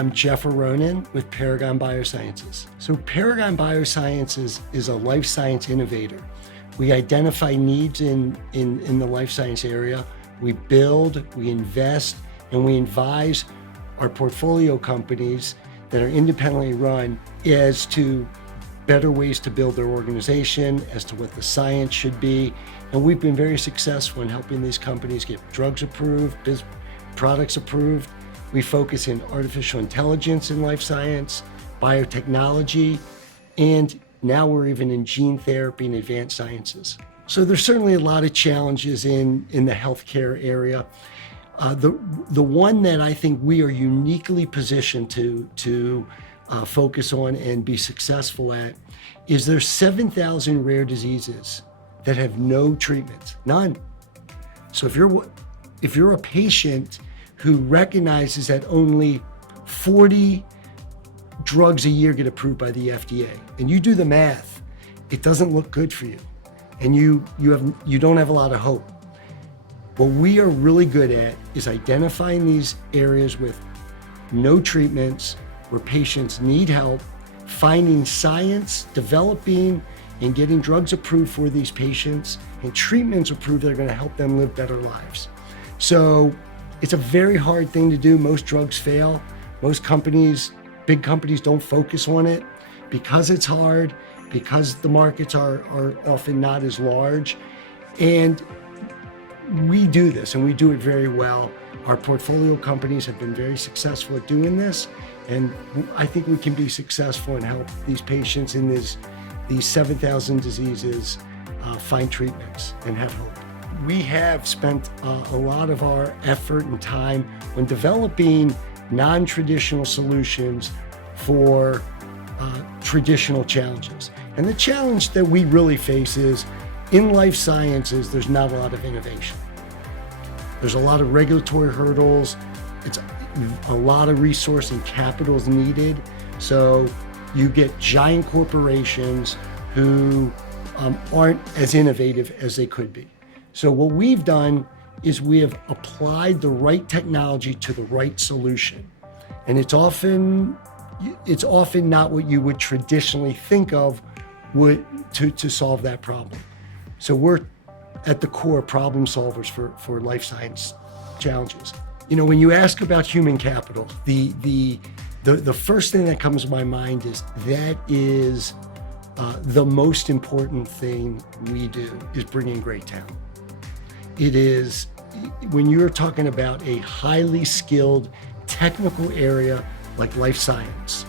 I'm Jeff Aronin with Paragon Biosciences. So Paragon Biosciences is a life science innovator. We identify needs in the life science area. We build, we invest, and we advise our portfolio companies that are independently run as to better ways to build their organization, as to what the science should be. And we've been very successful in helping these companies get drugs approved, products approved. We focus in artificial intelligence in life science, biotechnology, and now we're even in gene therapy and advanced sciences. So there's certainly a lot of challenges in the healthcare area. The one that I think we are uniquely positioned to focus on and be successful at is there's 7,000 rare diseases that have no treatment, none. So if you're a patient who recognizes that only 40 drugs a year get approved by the FDA, and you do the math, it doesn't look good for you, and you don't have a lot of hope. What we are really good at is identifying these areas with no treatments, where patients need help, finding science, developing and getting drugs approved for these patients, and treatments approved that are going to help them live better lives. So it's a very hard thing to do. Most drugs fail. Most companies, big companies, don't focus on it because it's hard, because the markets are often not as large. And we do this, and we do it very well. Our portfolio companies have been very successful at doing this, and I think we can be successful and help these patients in these 7,000 diseases find treatments and have hope. We have spent a lot of our effort and time on developing non-traditional solutions for traditional challenges. And the challenge that we really face is, in life sciences, there's not a lot of innovation. There's a lot of regulatory hurdles. It's a lot of resource and capital is needed. So you get giant corporations who aren't as innovative as they could be. So what we've done is we have applied the right technology to the right solution. And it's often not what you would traditionally think of to solve that problem. So we're at the core problem solvers for life science challenges. You know, when you ask about human capital, the first thing that comes to my mind is the most important thing we do is bringing great talent. It is, when you're talking about a highly skilled technical area like life sciences,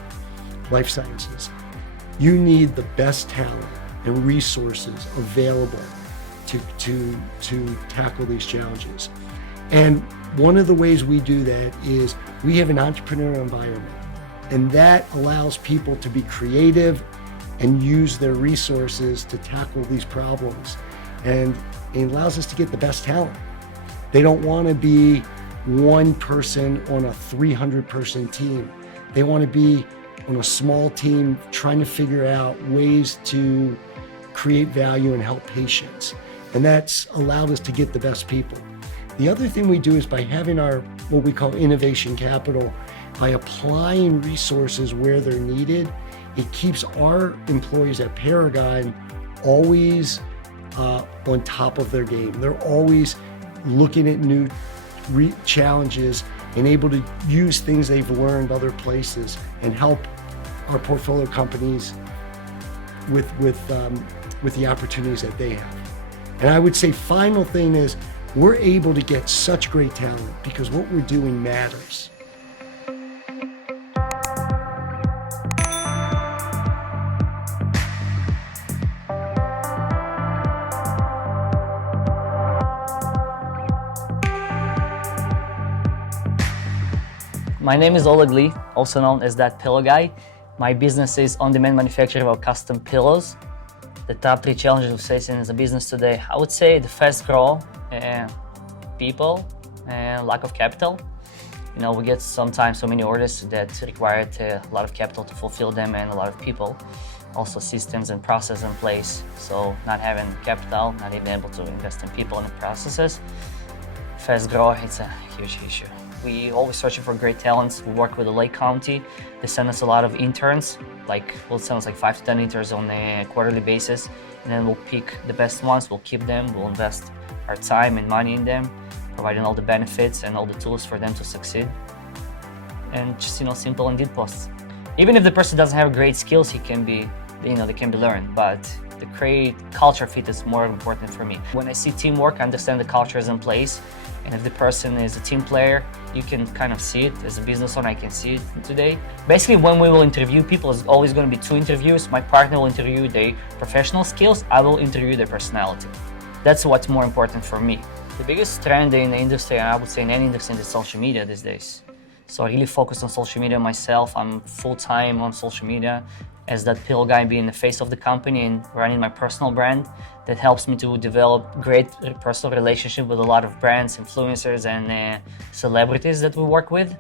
you need the best talent and resources available to tackle these challenges. And one of the ways we do that is we have an entrepreneurial environment, and that allows people to be creative and use their resources to tackle these problems. And it allows us to get the best talent. They don't want to be one person on a 300-person team. They want to be on a small team trying to figure out ways to create value and help patients. And that's allowed us to get the best people. The other thing we do is by having our, what we call innovation capital, by applying resources where they're needed, it keeps our employees at Paragon always on top of their game. They're always looking at new challenges and able to use things they've learned other places and help our portfolio companies with the opportunities that they have. And I would say final thing is we're able to get such great talent because what we're doing matters. My name is Oleg, also known as that pillow guy. My business is on-demand manufacturing of custom pillows. The top 3 challenges we're facing as a business today, I would say the fast growth, people, and lack of capital. You know, we get sometimes so many orders that require a lot of capital to fulfill them and a lot of people. Also systems and processes in place. So not having capital, not even able to invest in people and processes. Fast growth, it's a huge issue. We always searching for great talents. We work with the Lake County. They send us a lot of interns. We'll send us 5 to 10 interns on a quarterly basis, and then we'll pick the best ones. We'll keep them. We'll invest our time and money in them, providing all the benefits and all the tools for them to succeed. And just simple Indeed posts. Even if the person doesn't have great skills, they can be learned. But the great culture fit is more important for me. When I see teamwork, I understand the culture is in place. And if the person is a team player, you can kind of see it. As a business owner, I can see it today. Basically, when we will interview people, it's always going to be 2 interviews. My partner will interview their professional skills. I will interview their personality. That's what's more important for me. The biggest trend in the industry, and I would say in any industry, is social media these days. So I really focus on social media myself. I'm full-time on social media as that pill guy, being the face of the company and running my personal brand. That helps me to develop great personal relationship with a lot of brands, influencers, and celebrities that we work with.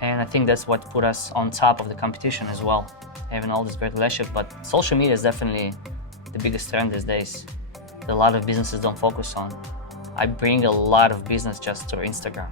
And I think that's what put us on top of the competition as well, having all this great relationship. But social media is definitely the biggest trend these days that a lot of businesses don't focus on. I bring a lot of business just through Instagram.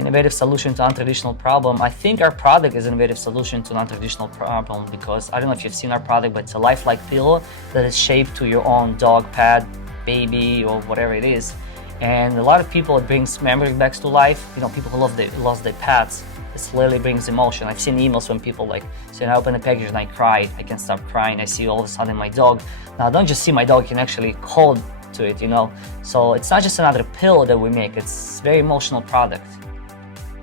Innovative solution to non-traditional problem. I think our product is an innovative solution to non-traditional problem because I don't know if you've seen our product, but it's a lifelike pillow that is shaped to your own dog, pet, baby, or whatever it is. And a lot of people, it brings memory back to life. People who lost their pets, it literally brings emotion. I've seen emails when people say, I open the package and I cried. I can't stop crying. I see all of a sudden my dog. Now, I don't just see my dog, I can actually hold to it, So it's not just another pill that we make. It's a very emotional product.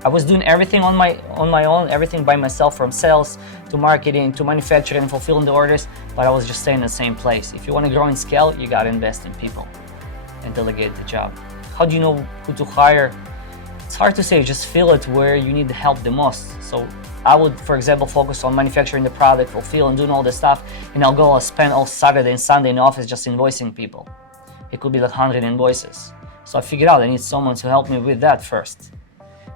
I was doing everything on my own, everything by myself, from sales to marketing to manufacturing and fulfilling the orders, but I was just staying in the same place. If you want to grow in scale, you got to invest in people and delegate the job. How do you know who to hire? It's hard to say, just feel it where you need the help the most. So I would, for example, focus on manufacturing the product, fulfill and doing all this stuff, and I'll spend all Saturday and Sunday in the office just invoicing people. It could be 100 invoices. So I figured out I need someone to help me with that first.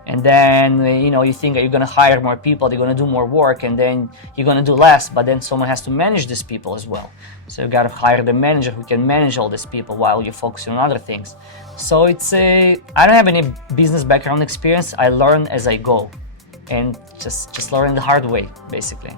And then, you think that you're going to hire more people, they're going to do more work, and then you're going to do less, but then someone has to manage these people as well. So you got to hire the manager who can manage all these people while you're focusing on other things. So I don't have any business background experience. I learn as I go and just learn the hard way, basically.